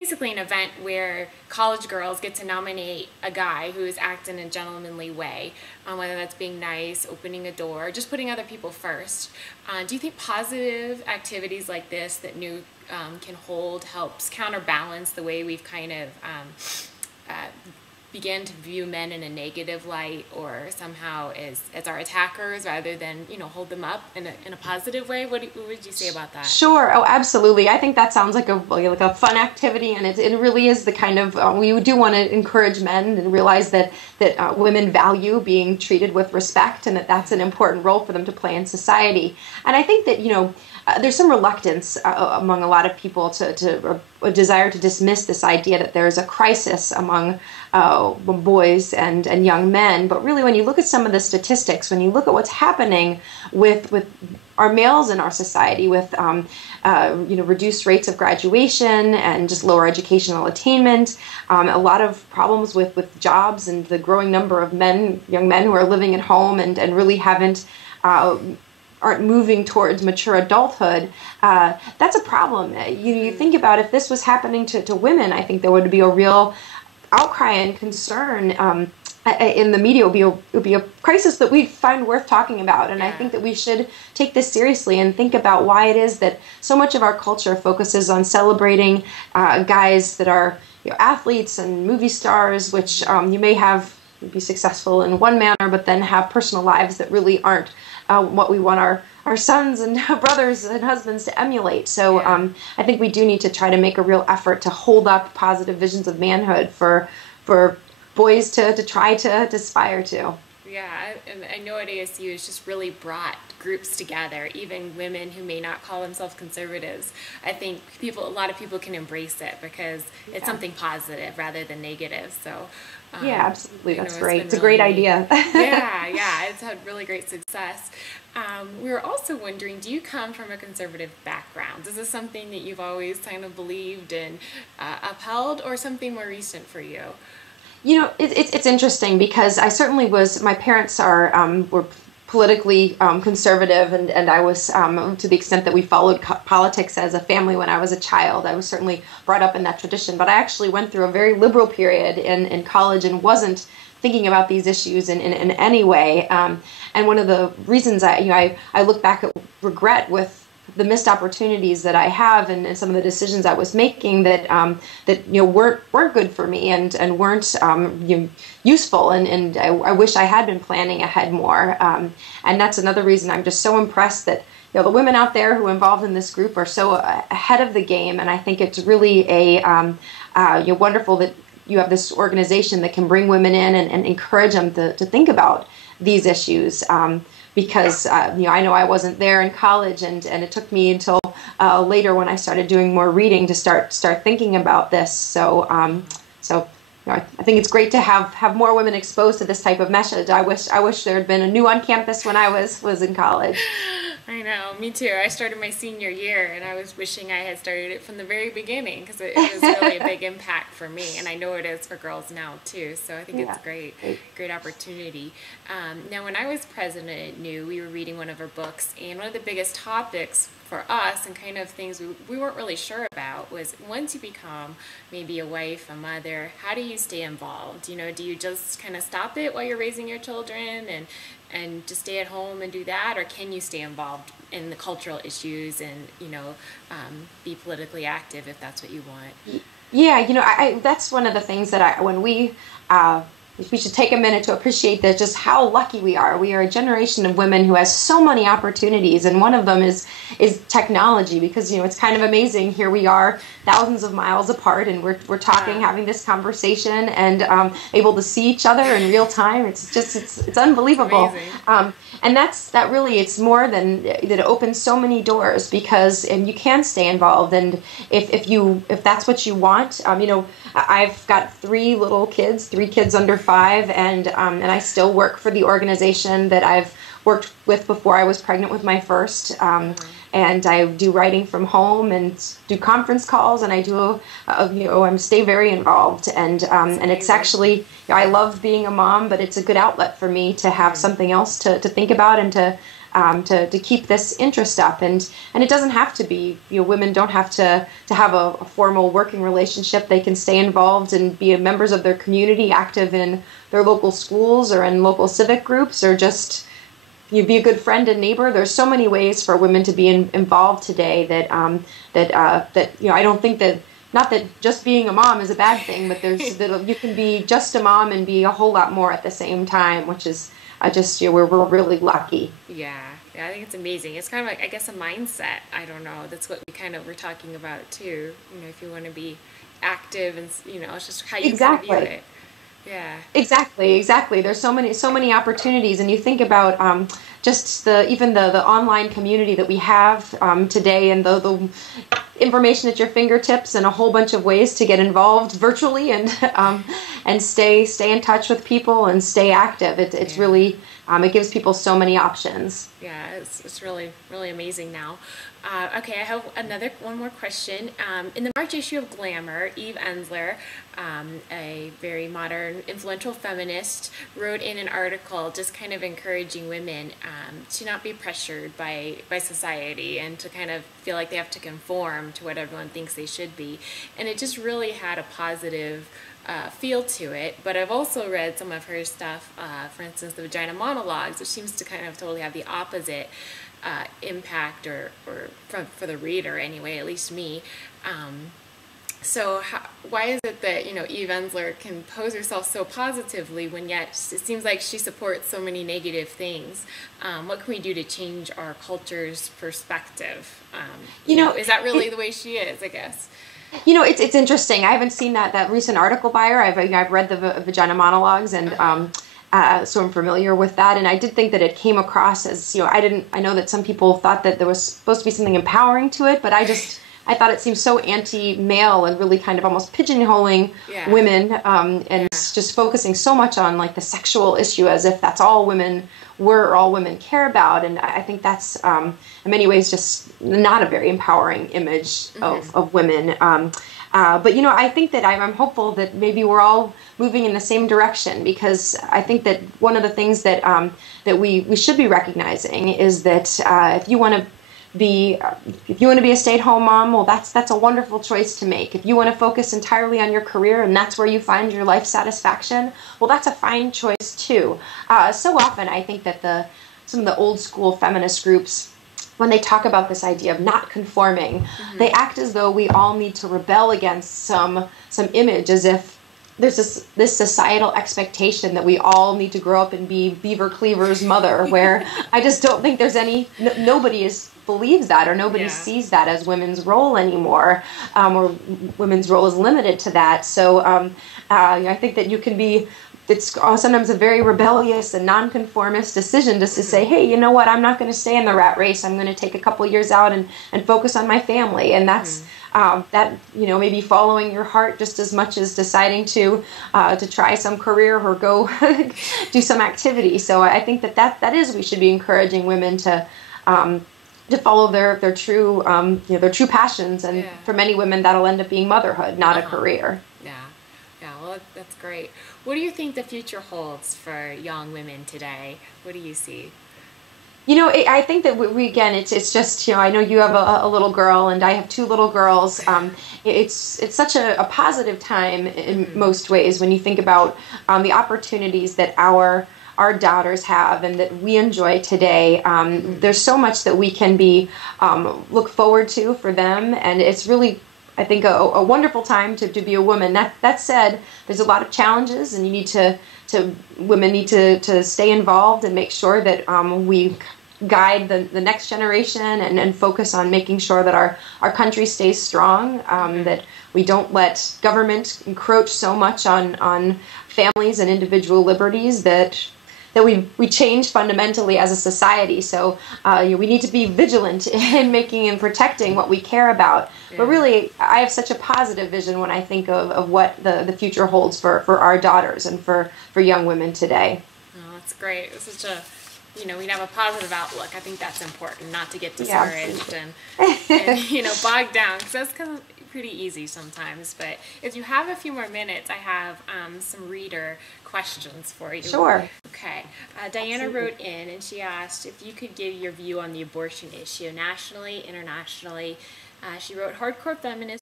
basically an event where college girls get to nominate a guy who is acting in a gentlemanly way, whether that's being nice, opening a door, just putting other people first. Do you think positive activities like this that New can hold helps counterbalance the way we've kind of begin to view men in a negative light, or somehow as our attackers, rather than, hold them up in a positive way? What would you say about that? Sure. Oh, absolutely. I think that sounds like a fun activity, and it really is the kind of we do want to encourage men and realize that women value being treated with respect, and that's an important role for them to play in society. And I think that there's some reluctance among a lot of people to a desire to dismiss this idea that there's a crisis among boys and young men. But really, when you look at some of the statistics, when you look at what's happening with our males in our society, with reduced rates of graduation and just lower educational attainment, a lot of problems with jobs, and the growing number of young men who are living at home and really aren't moving towards mature adulthood, that's a problem. You think about, if this was happening to women, I think there would be a real outcry and concern in the media. It would be a crisis that we find worth talking about. And I think that we should take this seriously and think about why it is that so much of our culture focuses on celebrating guys that are athletes and movie stars, which you may be successful in one manner, but then have personal lives that really aren't what we want our sons and brothers and husbands to emulate. So I think we do need to try to make a real effort to hold up positive visions of manhood for boys to try to aspire to. Yeah, and I know at ASU it's just really brought groups together, even women who may not call themselves conservatives. I think a lot of people can embrace it because it's something positive rather than negative. So yeah, absolutely, that's great. It's a great idea. yeah, it's had really great success. We were also wondering, do you come from a conservative background? Is this something that you've always kind of believed and upheld, or something more recent for you? It's interesting, because I certainly was. My parents were politically conservative, and I was, to the extent that we followed politics as a family when I was a child. I was certainly brought up in that tradition, but I actually went through a very liberal period in college and wasn't thinking about these issues in any way. And one of the reasons I look back at regret with the missed opportunities that I have, and some of the decisions I was making that weren't good for me and weren't useful, and I wish I had been planning ahead more. And that's another reason I'm just so impressed that the women out there who are involved in this group are so ahead of the game. And I think it's really wonderful that you have this organization that can bring women in and encourage them to think about these issues. Because I know I wasn't there in college, and it took me until later, when I started doing more reading, to start thinking about this. So I think it's great to have more women exposed to this type of message. I wish there had been a new on campus when I was in college. I know, me too. I started my senior year, and I was wishing I had started it from the very beginning, because it was really a big impact for me, and I know it is for girls now too. So I think it's great opportunity. Now, when I was president at New, we were reading one of her books, and one of the biggest topics for us, and kind of things we weren't really sure about, was once you become maybe a wife, a mother, how do you stay involved? Do you just kind of stop it while you're raising your children and just stay at home and do that, or can you stay involved in the cultural issues and be politically active if that's what you want? Yeah, that's one of the things that when we should take a minute to appreciate that, just how lucky we are. We are a generation of women who has so many opportunities, and one of them is technology, because it's kind of amazing. Here we are, thousands of miles apart, and we're talking, having this conversation, and able to see each other in real time. It's unbelievable. It's and that really, it's more than that. It opens so many doors, because you can stay involved, and if that's what you want. I've got three kids under 5, and I still work for the organization that I've worked with before I was pregnant with my first. And I do writing from home and do conference calls, and I do, I stay very involved. And it's actually, I love being a mom, but it's a good outlet for me to have something else to think about and to to keep this interest up. And it doesn't have to be, women don't have to have a formal working relationship. They can stay involved and be members of their community, active in their local schools or in local civic groups, or just be a good friend and neighbor. There's so many ways for women to be involved today that I don't think that, not that just being a mom is a bad thing, but that you can be just a mom and be a whole lot more at the same time, which is we're really lucky. Yeah, I think it's amazing. It's kind of like, I guess, a mindset. I don't know. That's what we kind of were talking about too. If you want to be active, and it's just how you kind of view it. Yeah. Exactly. There's so many opportunities, and you think about just even the online community that we have today, and the information at your fingertips, and a whole bunch of ways to get involved virtually and stay in touch with people and stay active. It's really it gives people so many options. Yeah, it's really, really amazing now. Okay, I have one more question. In the March issue of Glamour, Eve Ensler, a very modern, influential feminist, wrote in an article just kind of encouraging women to not be pressured by society and to kind of feel like they have to conform to what everyone thinks they should be. And it just really had a positive feel to it. But I've also read some of her stuff, for instance, the Vagina Monologues, which seems to kind of totally have the opposite impact, or for the reader anyway, at least me. So why is it that Eve Ensler can pose herself so positively when yet it seems like she supports so many negative things? What can we do to change our culture's perspective? Is that really the way she is, I guess? It's interesting. I haven't seen that recent article by her. I've read the Vagina Monologues, and so I'm familiar with that. And I did think that it came across as, I know that some people thought that there was supposed to be something empowering to it, but I thought it seemed so anti-male and really kind of almost pigeonholing women, and just focusing so much on like the sexual issue as if that's all women were, or all women care about. And I think that's in many ways just not a very empowering image of women. But I think that I'm hopeful that maybe we're all moving in the same direction, because I think that one of the things that that we should be recognizing is that if you want to be a stay-at-home mom, well, that's a wonderful choice to make. If you want to focus entirely on your career and that's where you find your life satisfaction, well, that's a fine choice too. So often I think that some of the old school feminist groups, when they talk about this idea of not conforming, they act as though we all need to rebel against some image, as if there's this societal expectation that we all need to grow up and be Beaver Cleaver's mother, where I just don't think there's nobody believes that, or nobody sees that as women's role anymore, or women's role is limited to that. So I think that you can be, it's sometimes a very rebellious and nonconformist decision just to say, hey, you know what, I'm not going to stay in the rat race. I'm going to take a couple years out and focus on my family. And that's maybe following your heart just as much as deciding to try some career or go do some activity. So I think that is, we should be encouraging women to follow their true passions, and for many women that'll end up being motherhood, not a career. Well, that's great. What do you think the future holds for young women today? What do you see? I think that it's just, I know you have a little girl and I have two little girls. It's such a positive time in most ways when you think about the opportunities that our daughters have and that we enjoy today. There's so much that we can look forward to for them, and it's really, I think, a wonderful time to be a woman. That said, there's a lot of challenges, and women need to stay involved and make sure that we guide the next generation and focus on making sure that our country stays strong, that we don't let government encroach so much on families and individual liberties that we change fundamentally as a society. So we need to be vigilant in making and protecting what we care about. But really, I have such a positive vision when I think of what the future holds for our daughters and for young women today. Oh, that's great. It's such a, we have a positive outlook. I think that's important, not to get discouraged and bogged down. Because that's kind of, pretty easy sometimes. But if you have a few more minutes, I have some reader questions for you. Sure. Okay. Diana wrote in and she asked if you could give your view on the abortion issue nationally, internationally. She wrote, hardcore feminists